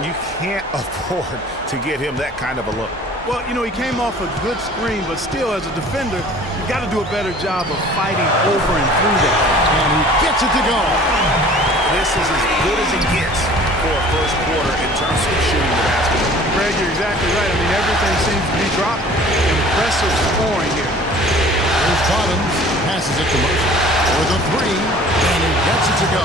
You can't afford to get him that kind of a look. Well, you know, he came off a good screen, but still, as a defender, you got to do a better job of fighting over and through that. And he gets it to go. This is as good as it gets for a first quarter in terms of shooting the basketball. Greg, you're exactly right. I mean, everything seems to be dropping. Impressive scoring here. Here's Bottoms, passes it to Mercer for the three, and he gets it to go.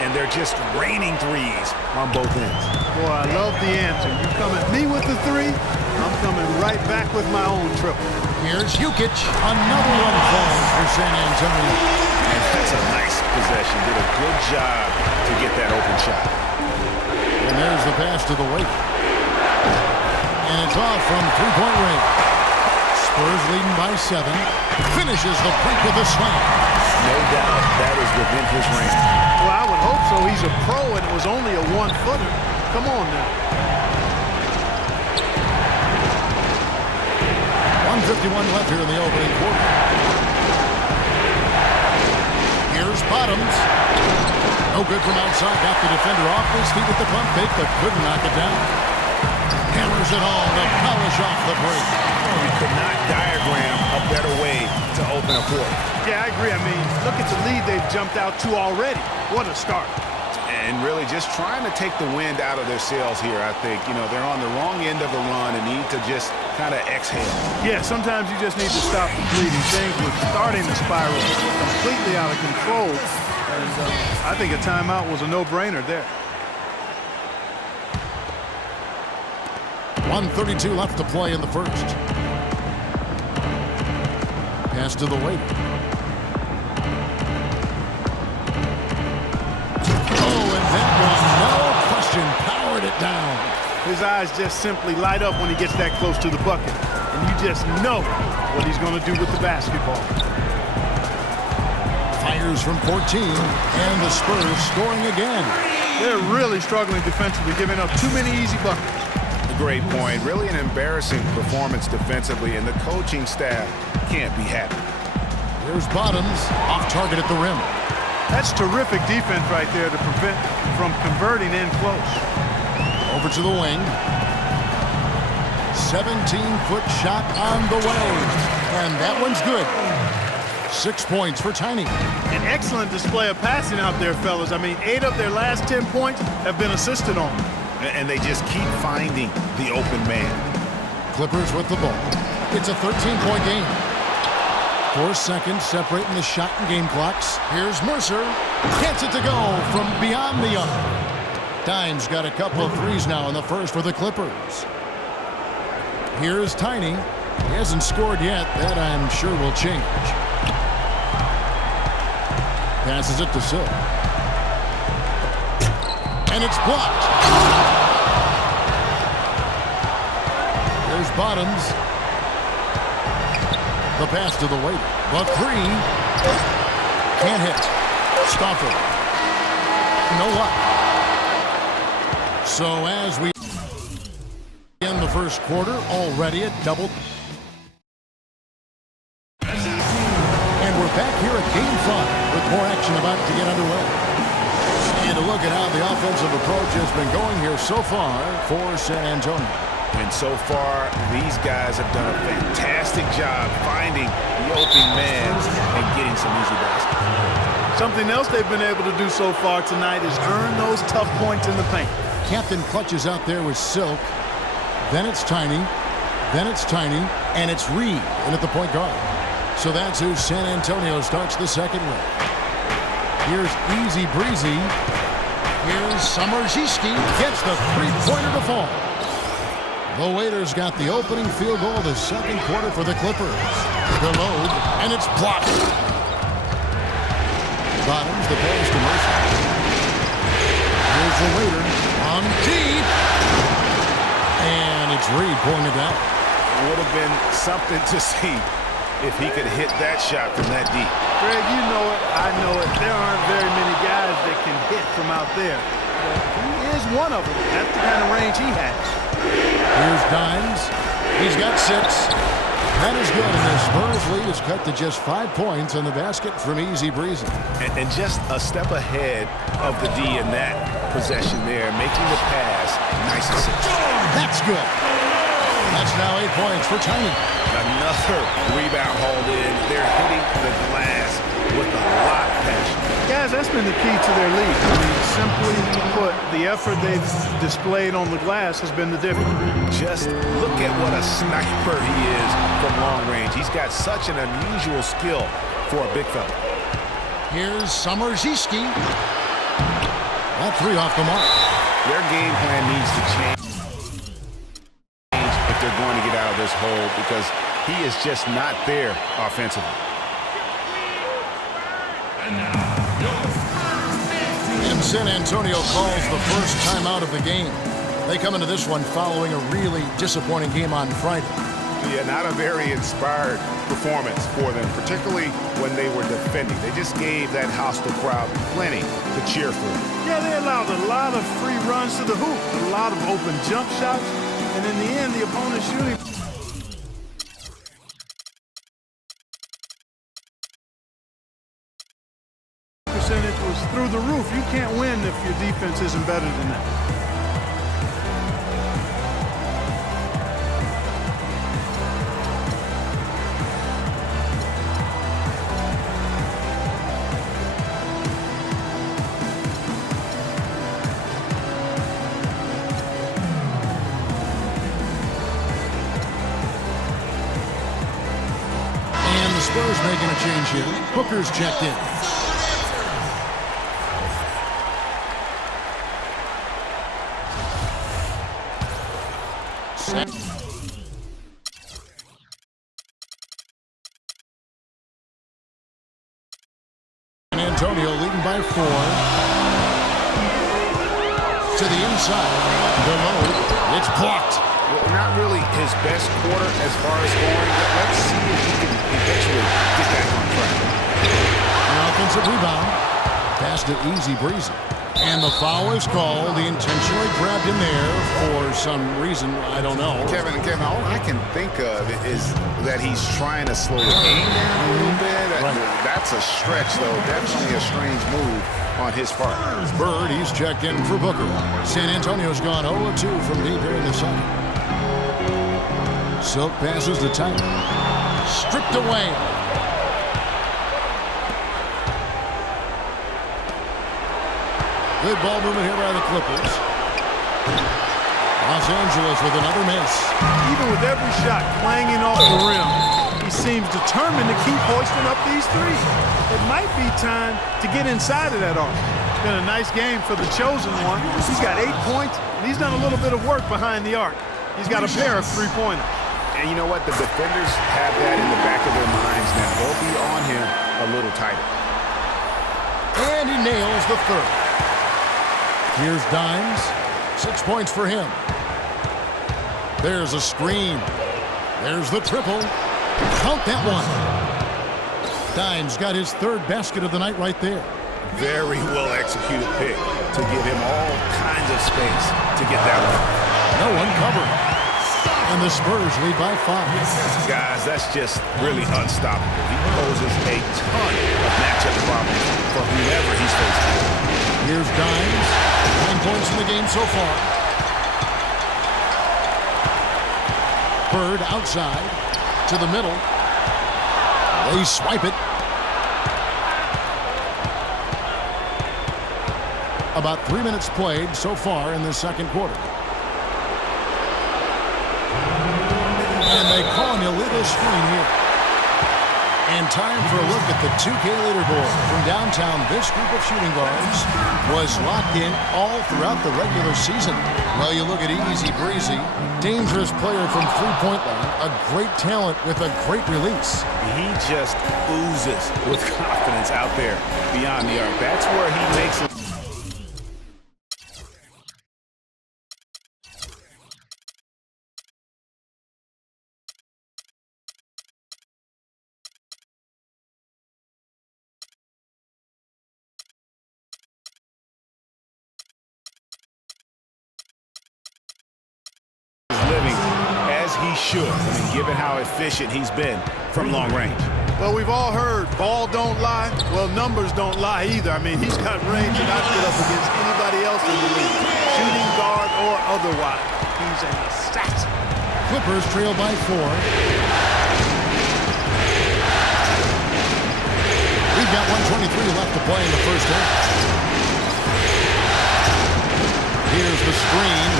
And they're just raining threes on both ends. Boy, I love the answer. You come at me with the three, I'm coming right back with my own triple. Here's Jukic. Another one falls for San Antonio. And that's a nice possession. Did a good job to get that open shot. And there's the pass to the Wake. And it's off from three-point range. Spurs leading by 7. Finishes the break with a slam. No doubt that is within his range. Well, I would hope so. He's a pro, and it was only a one-footer. Come on now. 1:51 left here in the opening quarter. Here's Bottoms. No good from outside. Got the defender off his feet with the pump fake, but couldn't knock it down. Hammers it home to polish off the break. You could not diagram a better way to open a quarter. Yeah, I agree. I mean, look at the lead they've jumped out to already. What a start. And really just trying to take the wind out of their sails here, I think. You know, they're on the wrong end of a run and need to just kind of exhale. Yeah, sometimes you just need to stop the bleeding. Things were starting to spiral completely out of control. And I think a timeout was a no-brainer there. 1:32 left to play in the first. Pass to the Wake. Oh, and that one, no question, powered it down. His eyes just simply light up when he gets that close to the bucket. And you just know what he's going to do with the basketball. Fires from 14, and the Spurs scoring again. They're really struggling defensively, giving up too many easy buckets. Great point. Really an embarrassing performance defensively, and the coaching staff can't be happy. Here's Bottoms, off target at the rim. That's terrific defense right there to prevent from converting in close. Over to the wing. 17-foot shot on the way. And that one's good. 6 points for Tiny. An excellent display of passing out there, fellas. I mean, 8 of their last 10 points have been assisted on. And they just keep finding the open man. Clippers with the ball. It's a 13-point game. 4 seconds separating the shot and game clocks. Here's Mercer. Gets it to go from beyond the arc. Dime's got a couple of threes now in the first for the Clippers. Here's Tiny. He hasn't scored yet. That, I'm sure, will change. Passes it to Silk. And it's blocked. There's Bottoms. The pass to the Wake. The three. Can't hit. Stoffer. No luck. So as we in the first quarter, already at double. And we're back here at Game 5 with more action about to get underway. And a look at how the offensive approach has been going here so far for San Antonio. And so far, these guys have done a fantastic job finding the open man and getting some easy baskets. Something else they've been able to do so far tonight is earn those tough points in the paint. Captain clutches out there with Silk. Then it's Tiny. Then it's Tiny. And it's Reed in at the point guard. So that's who San Antonio starts the second with. Here's Easy Breezy. Here's Summerziski. Gets the three-pointer to fall. The Waiters got the opening field goal of the second quarter for the Clippers. The load, and it's blocked. Bottoms the pass to Mercer. Here's the Waiter on deep. And it's Reed pulling it down. It would have been something to see if he could hit that shot from that deep. Greg, you know it, I know it. There aren't very many guys that can hit from out there. But he is one of them. That's the kind of range he has. Here's Dimes. He's got 6. That is good, and the Spurs lead is cut to just 5 points on the basket from Easy Breezy. And just a step ahead of the D in that possession there, making the pass nice and simple. That's good. That's now 8 points for Tiny. Another rebound hauled in. They're hitting the glass with a lot of passion. Guys, that's been the key to their lead. I mean, simply put, the effort they've displayed on the glass has been the difference. Just look at what a sniper he is from long range. He's got such an unusual skill for a big fella. Here's Summerziski. That three off the mark. Their game plan needs to change if they're going to get out of this hole, because he is just not there offensively. And San Antonio calls the first timeout of the game. They come into this one following a really disappointing game on Friday. Yeah, not a very inspired performance for them, particularly when they were defending. They just gave that hostile crowd plenty to cheer for. Yeah, they allowed a lot of free runs to the hoop, a lot of open jump shots, and in the end, the opponent's shooting percentage was through the roof. You can't win if your defense isn't better than that. Spurs making a change here. Booker's checked in. San Antonio leading by 4. To the inside. Below. It's blocked. Not really his best quarter as far as scoring, but let's see if he can eventually get back on track. An offensive rebound. Pass to Easy Breezy. And the foul is called. He intentionally grabbed him there for some reason. I don't know. Kevin, all I can think of is that he's trying to slow the game down a little bit. That's a stretch, though. Definitely a strange move on his part. Bird, he's checked in for Booker. San Antonio's gone 0-2 from deep here in the second. Silk passes to Tyler. Stripped away. Good ball movement here by the Clippers. Los Angeles with another miss. Even with every shot clanging off the rim, he seems determined to keep hoisting up these threes. It might be time to get inside of that arc. It's been a nice game for the chosen one. He's got 8 points, and he's done a little bit of work behind the arc. He's got a pair of three-pointers. And you know what? The defenders have that in the back of their minds now. They'll be on him a little tighter. And he nails the third. Here's Dimes. 6 points for him. There's a screen. There's the triple. Count that one. Dimes got his third basket of the night right there. Very well executed pick to give him all kinds of space to get that one. No one covered. And the Spurs lead by 5. Guys, that's just really unstoppable. He poses a ton of matchup problems for whoever he's facing. Here's Dimes. 9 points in the game so far. Bird outside to the middle. They swipe it. About 3 minutes played so far in the second quarter. And they call an illegal screen here. And time for a look at the 2K leaderboard. From downtown, this group of shooting guards was locked in all throughout the regular season. Well, you look at Easy Breezy, dangerous player from three-point line, a great talent with a great release. He just oozes with confidence out there beyond the arc. That's where he makes it. should. I mean, given how efficient he's been from long range. Well, we've all heard ball don't lie. Well, numbers don't lie either. I mean, he's got range to not put up against anybody else in the league, shooting guard or otherwise. He's an assassin. Clippers trail by 4. We've got 1:23 left to play in the first half. Here's the screen.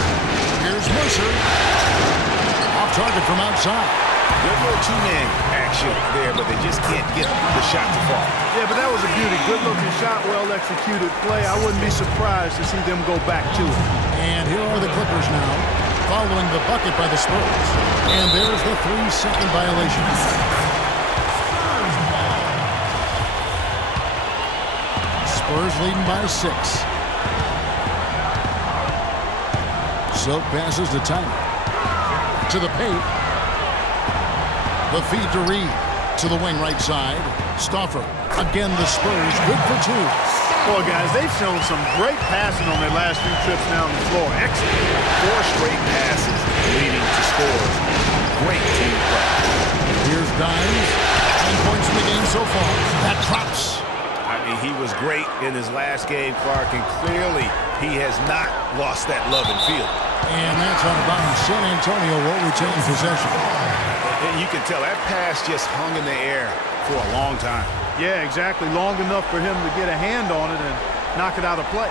Here's Mercer. Off target from outside. Good little two-man action there, but they just can't get the shot to fall. Yeah, but that was a beauty. Good-looking shot, well-executed play. I wouldn't be surprised to see them go back to it. And here are the Clippers now, following the bucket by the Spurs. And there's the 3-second violation. Spurs leading by 6. Silk passes to Tyler. To the paint. The feed to Reed. To the wing right side. Stauffer. Again, the Spurs. Good for 2. Boy, guys, they've shown some great passing on their last few trips down the floor. Excellent. 4 straight passes leading to scores. Great team play. Here's Dimes. 10 points in the game so far. That drops. I mean, he was great in his last game, Clark, and clearly he has not lost that love and feel. And that's out of bounds. San Antonio will retain possession. And you can tell that pass just hung in the air for a long time. Yeah, exactly. Long enough for him to get a hand on it and knock it out of play.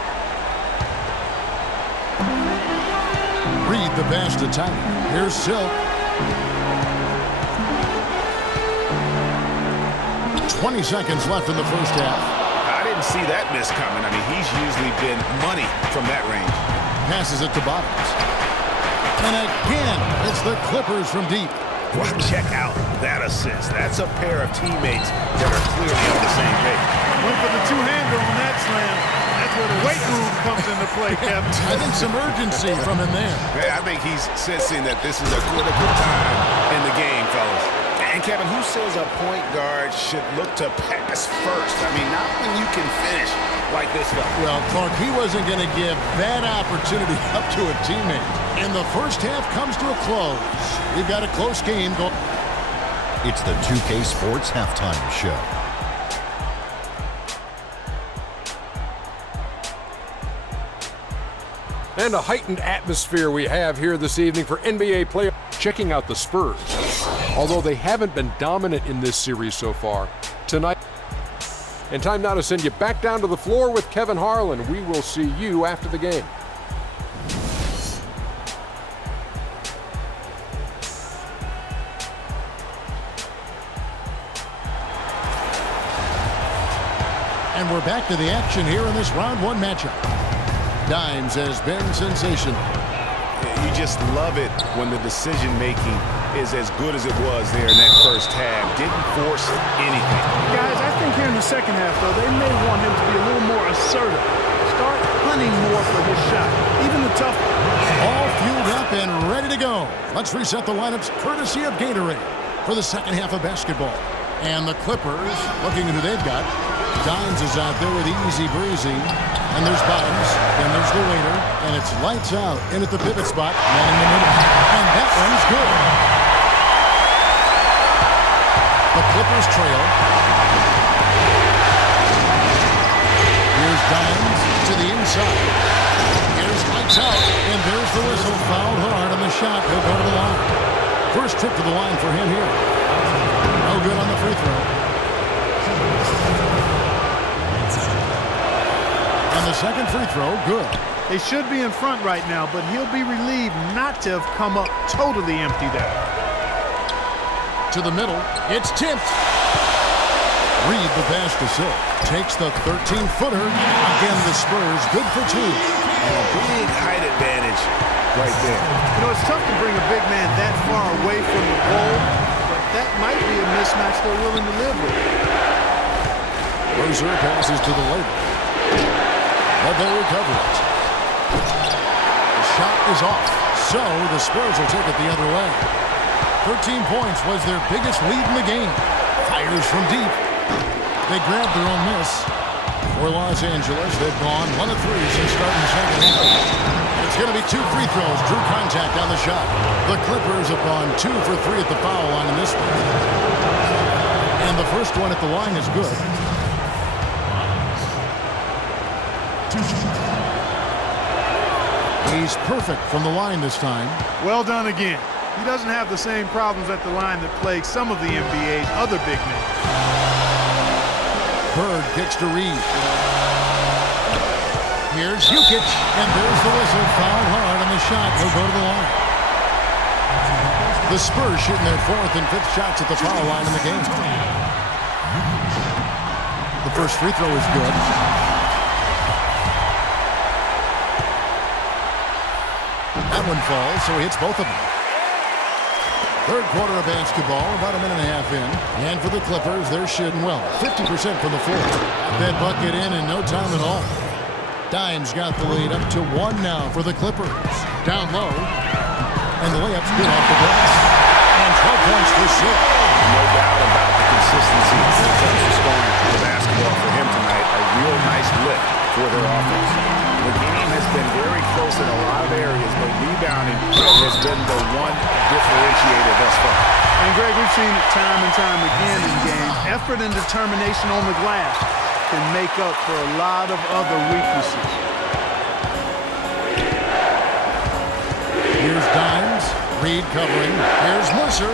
Reed the pass to Tyler. Here's Silk. 20 seconds left in the first half. I didn't see that miss coming. I mean, he's usually been money from that range. Passes it to Bottoms. And again, it's the Clippers from deep. Well, check out that assist. That's a pair of teammates that are clearly on the same page. Went for the two-hander on that slam. That's where the weight room comes into play, Kevin. I think some urgency from him there. Hey, I think he's sensing that this is a critical time in the game, fellas. And Kevin, who says a point guard should look to pass first? I mean, not when you can finish like this fella. Well, Clark, he wasn't going to give that opportunity up to a teammate. And the first half comes to a close. We've got a close game going. It's the 2K Sports Halftime Show. And a heightened atmosphere we have here this evening for NBA playoffs. Checking out the Spurs. Although they haven't been dominant in this series so far, tonight. And time now to send you back down to the floor with Kevin Harlan. We will see you after the game. And we're back to the action here in this round 1 matchup. Dimes has been sensational. You just love it when the decision-making is as good as it was there in that first half. Didn't force anything. Guys, I think here in the second half, though, they may want him to be a little more assertive. Start hunting more for his shot, even the tough one. All fueled up and ready to go. Let's reset the lineups courtesy of Gatorade for the second half of basketball. And the Clippers, looking at who they've got. Dimes is out there with Easy Breezy. And there's Bottoms. Then there's the waiter. And it's lights out in at the pivot spot. Man in the middle. And that one's good. The Clippers trail. Here's Dimes to the inside. Here's lights out. And there's the whistle. Fouled hard on the shot. He'll go to the line. First trip to the line for him here. No good on the free throw. And the second free throw, good. They should be in front right now, but he'll be relieved not to have come up totally empty there. To the middle, it's tipped. Reed the pass to Silk. Takes the 13-footer. Again, the Spurs good for 2. And a big height advantage right there. You know, it's tough to bring a big man that far away from the goal, but that might be a mismatch they're willing to live with. Mercer passes to the left. But they recover it. The shot is off. So the Spurs will take it the other way. 13 points was their biggest lead in the game. Fires from deep. They grabbed their own miss. For Los Angeles, they've gone 1 of 3 since starting the second half. And it's going to be 2 free throws. Drew contact on the shot. The Clippers have gone 2 for 3 at the foul line in this one. And the first one at the line is good. He's perfect from the line this time. Well done again. He doesn't have the same problems at the line that plague some of the NBA's other big men. Bird kicks to Reed. Here's Jukic, and there's the whistle. Fouled hard on the shot. He'll go to the line. The Spurs shooting their 4th and 5th shots at the foul line in the game. The first free throw is good. That one falls, so he hits both of them. Third quarter of basketball, about a minute and a half in. And for the Clippers, they're shooting well. 50% from the floor. Got that bucket in no time at all. Dimes got the lead up to 1 now for the Clippers. Down low. And the layup's good off the glass. And 12 points for Silk. No doubt about the consistency when it comes to scoring the basketball for him tonight. A real nice lift for their offense. The game has been very close in a lot of areas, but rebounding has been the one differentiator thus far. And Greg, we've seen it time and time again in games. Effort and determination on the glass can make up for a lot of other weaknesses. Here's Dimes. Reed covering. Here's Mercer.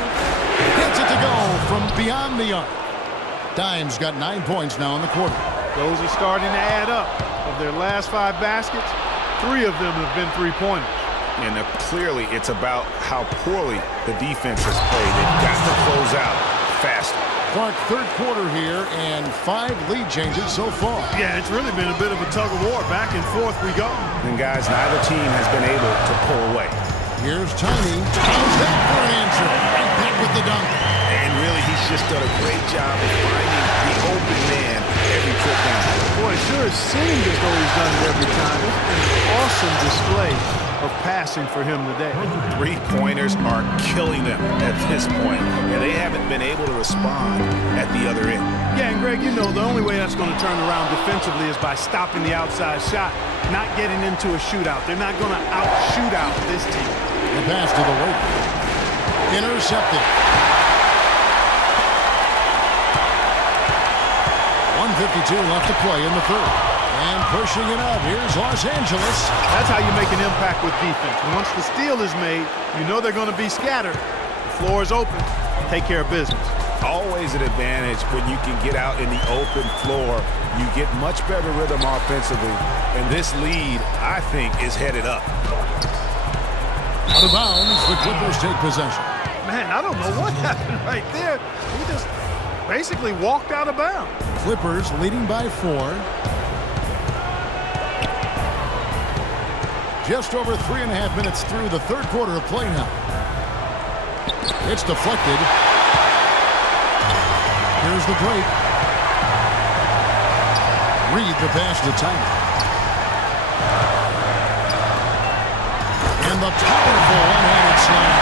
Gets it to go from beyond the arc. Dimes got 9 points now in the quarter. Those are starting to add up. Of their last 5 baskets, 3 of them have been three-pointers. And clearly it's about how poorly the defense has played. They've got to close out faster. Clark, third quarter here, and 5 lead changes so far. Yeah, it's really been a bit of a tug-of-war. Back and forth we go. And guys, neither team has been able to pull away. Here's Tiny. How's that for an answer? And back with the dunk. And really, he's just done a great job of finding the open man every trip down. Boy, it sure has seemed as though he's done it every time. It's been an awesome display of passing for him today. 3-pointers are killing them at this point, and they haven't been able to respond at the other end. Yeah, and Greg, you know, the only way that's going to turn around defensively is by stopping the outside shot, not getting into a shootout. They're not going to out-shoot out this team. The pass to the right. Intercepted. 1:52 left to play in the third. And pushing it up, here's Los Angeles. That's how you make an impact with defense. And once the steal is made, you know they're going to be scattered. The floor is open. Take care of business. Always an advantage when you can get out in the open floor. You get much better rhythm offensively. And this lead, I think, is headed up. Out of bounds, the Clippers take possession. Man, I don't know what happened right there. He just basically walked out of bounds. Clippers leading by 4. Just over 3.5 minutes through the third quarter of play now. It's deflected. Here's the break. Reed the pass to Tiny. And the powerful one-handed slam.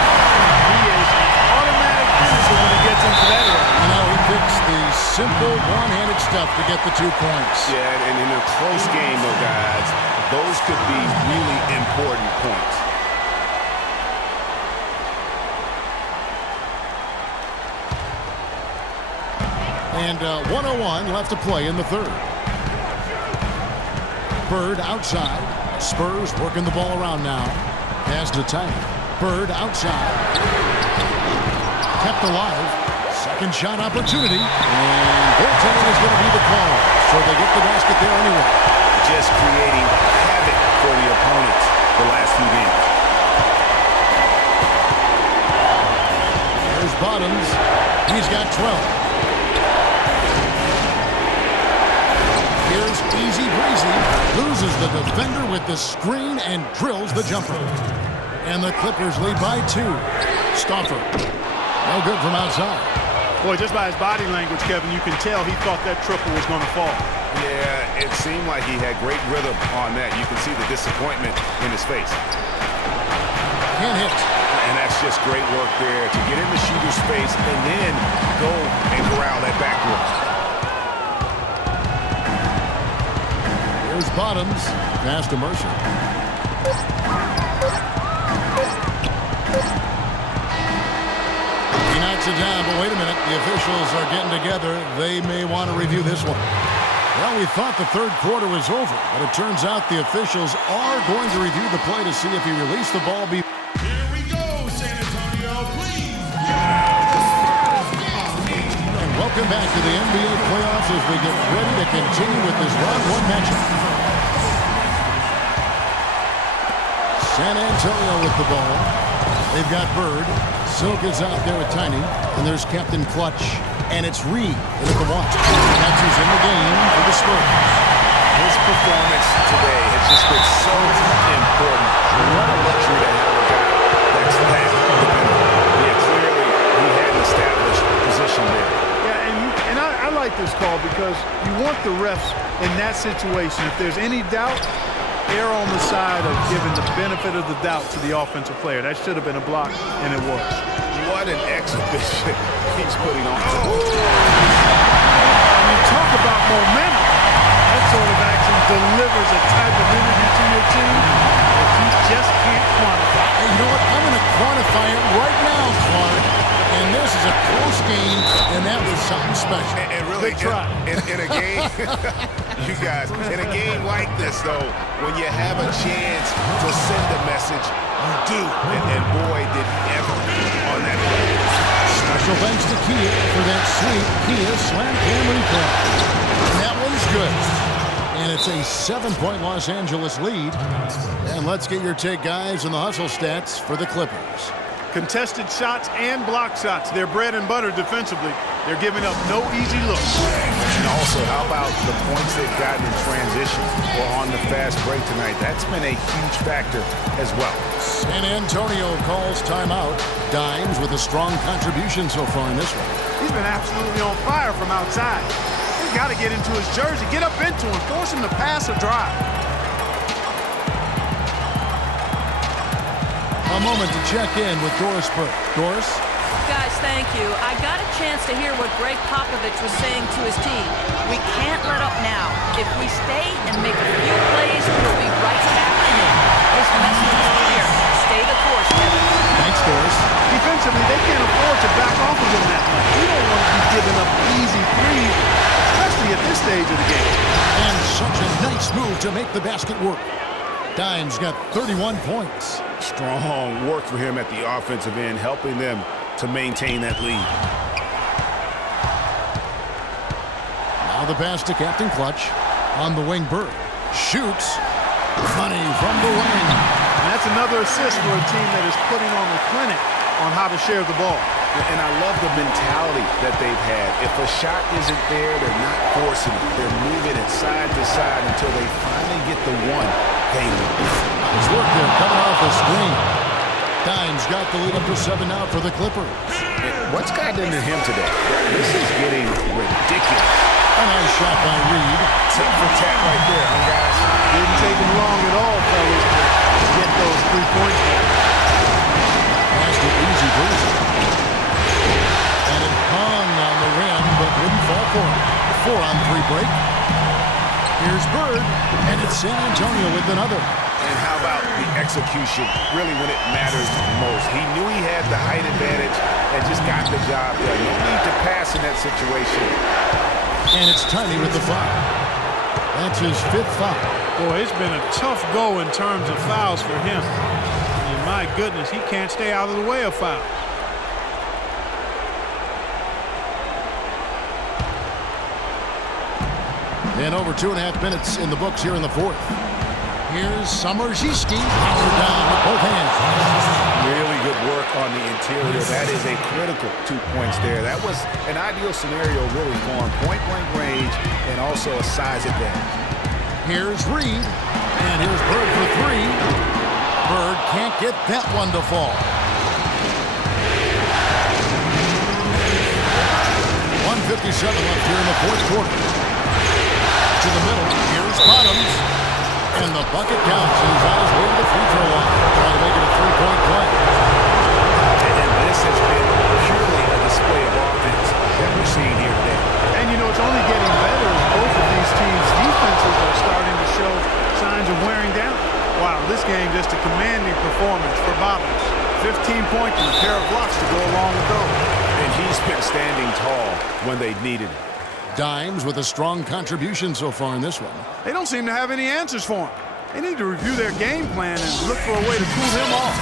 He is an automatic finisher when he gets into that area. You know, he picks the simple one-handed stuff to get the 2 points. Yeah, and in a close game, though, guys, those could be really important points. And 1:01 left to play in the third. Bird outside. Spurs working the ball around now. Pass to Tiny. Bird outside. Kept alive. Second shot opportunity. And goaltending is going to be the call. So they get the basket there anyway. Just creating havoc for the opponents the last few games. There's Bottoms. He's got 12. Here's Easy Breezy. Loses the defender with the screen and drills the jumper. And the Clippers lead by 2. Stauffer. No good from outside. Boy, just by his body language, Kevin, you can tell he thought that triple was going to fall. Yeah, it seemed like he had great rhythm on that. You can see the disappointment in his face. Can't hit. And that's just great work there to get in the shooter's space and then go and corral that backboard. Here's Bottoms. Pass to Mercer. wait a minute. The officials are getting together. They may want to review this one. Well, we thought the third quarter was over, but it turns out the officials are going to review the play to see if he released the ball. Here we go, San Antonio, please. And welcome back to the NBA playoffs as we get ready to continue with this round one matchup. San Antonio with the ball. They've got Bird. Silk is out there with Tiny. And there's Captain Clutch. And it's Reed in at the watch. That's who's in the game for the Spurs. His performance today has just been so important. What a luxury to have a guy that's that dependable. Yeah, clearly he had an established position there. Yeah, and I like this call because you want the refs in that situation. If there's any doubt, err on the side of giving the benefit of the doubt to the offensive player. That should have been a block, and it was. What an exhibition he's putting on. And you talk about momentum. That sort of action delivers a type of energy to your team that you just can't quantify. Hey, you know what? I'm going to quantify it right now, Clark. And this is a close game, and that was something special. And really, Good try. in a game, you guys, in a game like this, though, when you have a chance to send a message, you do. And boy, did he ever on that play. Special thanks to Kia for that sweet Kia Slam Cam replay. And that one's good. And it's a 7-point Los Angeles lead. And let's get your take, guys, on the hustle stats for the Clippers. Contested shots and block shots. They're bread and butter defensively. They're giving up no easy looks. And also, how about the points they've gotten in transition or on the fast break tonight? That's been a huge factor as well. San Antonio calls timeout. Dimes with a strong contribution so far in this one. He's been absolutely on fire from outside. He's got to get into his jersey, get up into him, force him to pass or drive. A moment to check in with Doris Burke. Doris? Guys, thank you. I got a chance to hear what Greg Popovich was saying to his team. We can't let up now. If we stay and make a few plays, we'll be right back in it. His message is clear. Stay the course, Kevin. Thanks, Doris. Defensively, they can't afford to back off of him that much. You don't want to be giving up easy threes, especially at this stage of the game. And such a nice move to make the basket work. Dimes got 31 points. Strong work for him at the offensive end, helping them to maintain that lead. Now the pass to Captain Clutch. On the wing, Bird. Shoots. Money from the wing. And that's another assist for a team that is putting on a clinic on how to share the ball. And I love the mentality that they've had. If a shot isn't there, they're not forcing it. They're moving it side to side until they finally get the one they need. Nice work there coming off the screen. Dimes got the lead up to 7 now for the Clippers. What's gotten into him today? This is getting ridiculous. A nice shot by Reed. Tit for tat right there, huh, guys? Didn't take him long at all, fellas, to get those 3 points back. Passed it easy breezy. And it hung on the rim, but wouldn't fall for him. 4-on-3 break. Here's Bird, and it's San Antonio with another. And how about the execution, really when it matters most? He knew he had the height advantage and just got the job done. No need to pass in that situation. And it's Tiny with the foul. That's his 5th foul. Boy, it's been a tough go in terms of fouls for him. And my goodness, he can't stay out of the way of fouls. And over 2.5 minutes in the books here in the 4th. Here's Summerziski. Power down with both hands. Really good work on the interior. That is a critical 2 points there. That was an ideal scenario really for him. Point-blank range and also a size advantage. Here's Reed. And here's Bird for 3. Bird can't get that one to fall. 1:57 left here in the 4th quarter. To the middle. Here's Bottoms. And the bucket counts. And he's on his way to the free throw line. Trying to make it a 3-point play. And this has been purely a display of offense that we're seeing here today. And you know, it's only getting better as both of these teams' defenses are starting to show signs of wearing down. Wow, this game just a commanding performance for Bottoms. 15 points and a pair of blocks to go along with those. And he's just been standing tall when they needed it. Dimes with a strong contribution so far in this one. They don't seem to have any answers for him. They need to review their game plan and look for a way to cool him off.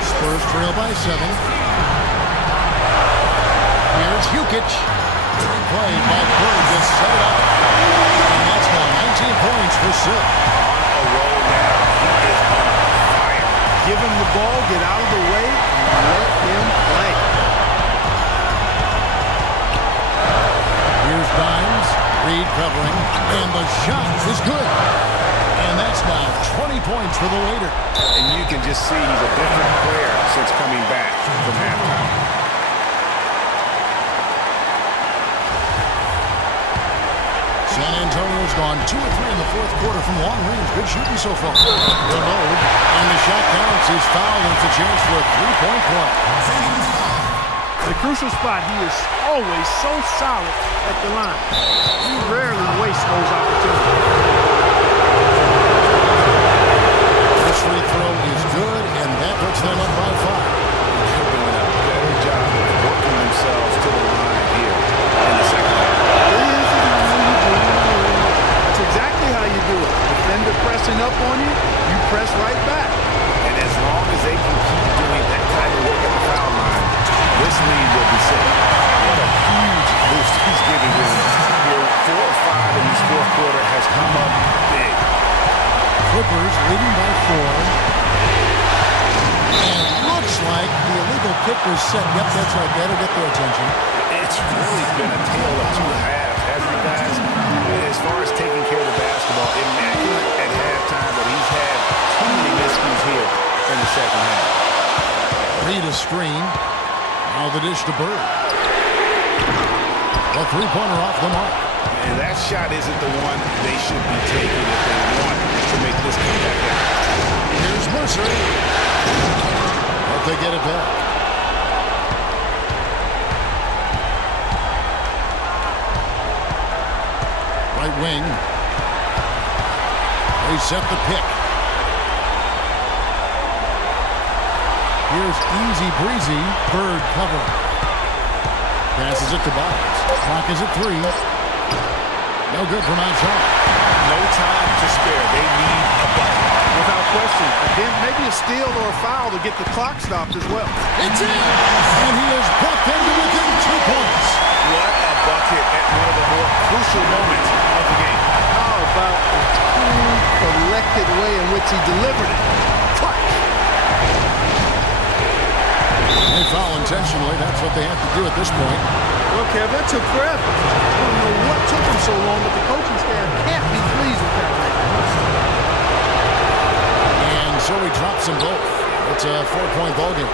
Spurs trail by 7. Here's Jukic. Great play by Bird to set it up. And that's now 19 points for Silk. On a roll now. He is on fire. Give him the ball, get out of the way, and let him play. Here's Dimes. Reed covering. And the shot is good. And that's now 20 points for the Waiter. And you can just see he's a different player since coming back from halftime. San Antonio's gone 2 of 3 in the fourth quarter from long range. Good shooting so far. They'll load, and the shot counts. He's fouled, and it's a chance for a 3-point play. The crucial spot, he is always so solid at the line. He rarely wastes those opportunities. This free throw is good, and that puts them up by 5. They're doing a better job of working themselves to the line here in the second half. That's exactly how you do it. Defender pressing up on you, you press right back. And as long as they can keep doing that kind of work at the foul line, this lead will be safe. What a huge boost he's giving them here. 4 or 5 in this fourth quarter has come up big. Clippers leading by 4. And looks like the illegal kick was set. Yep, that's right. That'll get their attention. It's really been a tale of 2 halves, hasn't it, guys? As far as taking care of the basketball, immaculate at halftime, but he's had too many miscues here in the second half. Reed a screen. Now the dish to Bird. A three-pointer off the mark. And that shot isn't the one they should be taking if they want to make this comeback happen. Here's Mercer. But they get it back. Right wing. They set the pick. Here's easy breezy. Bird cover. Passes it to Biles. Clock is at 3. No good from outside. No time to spare. They need a bucket. Without question. Again, maybe a steal or a foul to get the clock stopped as well. It's in! And he has brought them to within 2 points. What a bucket at one of the more crucial moments of the game. How about the cool, collected way in which he delivered it? Clutch! They foul intentionally. That's what they have to do at this point. Well, Kev, that took forever. I don't know what took him so long, but the coaching staff can't be pleased with that right now. And so he drops them both. It's a 4-point ball game.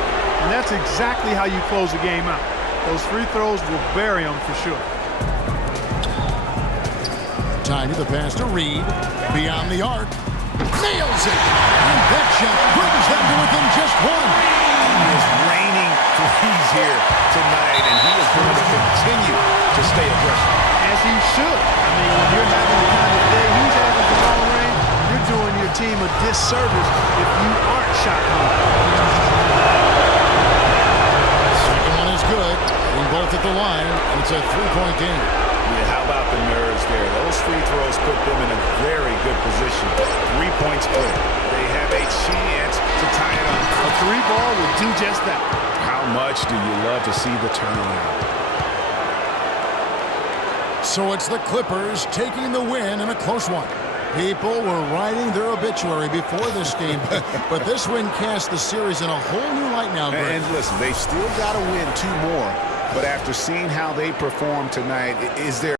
And that's exactly how you close a game out. Those free throws will bury them for sure. Tiny, the pass to Reed. Beyond the arc. Nails it! And that shot brings them to within just 1. He is raining threes here tonight, and he is going to continue to stay aggressive. As he should. I mean, when you're having the kind of day he's having from long range, you're doing your team a disservice if you aren't shot hungry. Second one is good. Getting both at the line, and it's a 3-point game. Yeah, how about the nerves there? Those free throws put them in a very good position. 3 points clear. They have a chance to tie it up. A 3-ball will do just that. How much do you love to see the turnaround? So it's the Clippers taking the win in a close one. People were writing their obituary before this game, but this win cast the series in a whole new light now, Greg. And listen, they've still got to win 2 more, but after seeing how they performed tonight, is there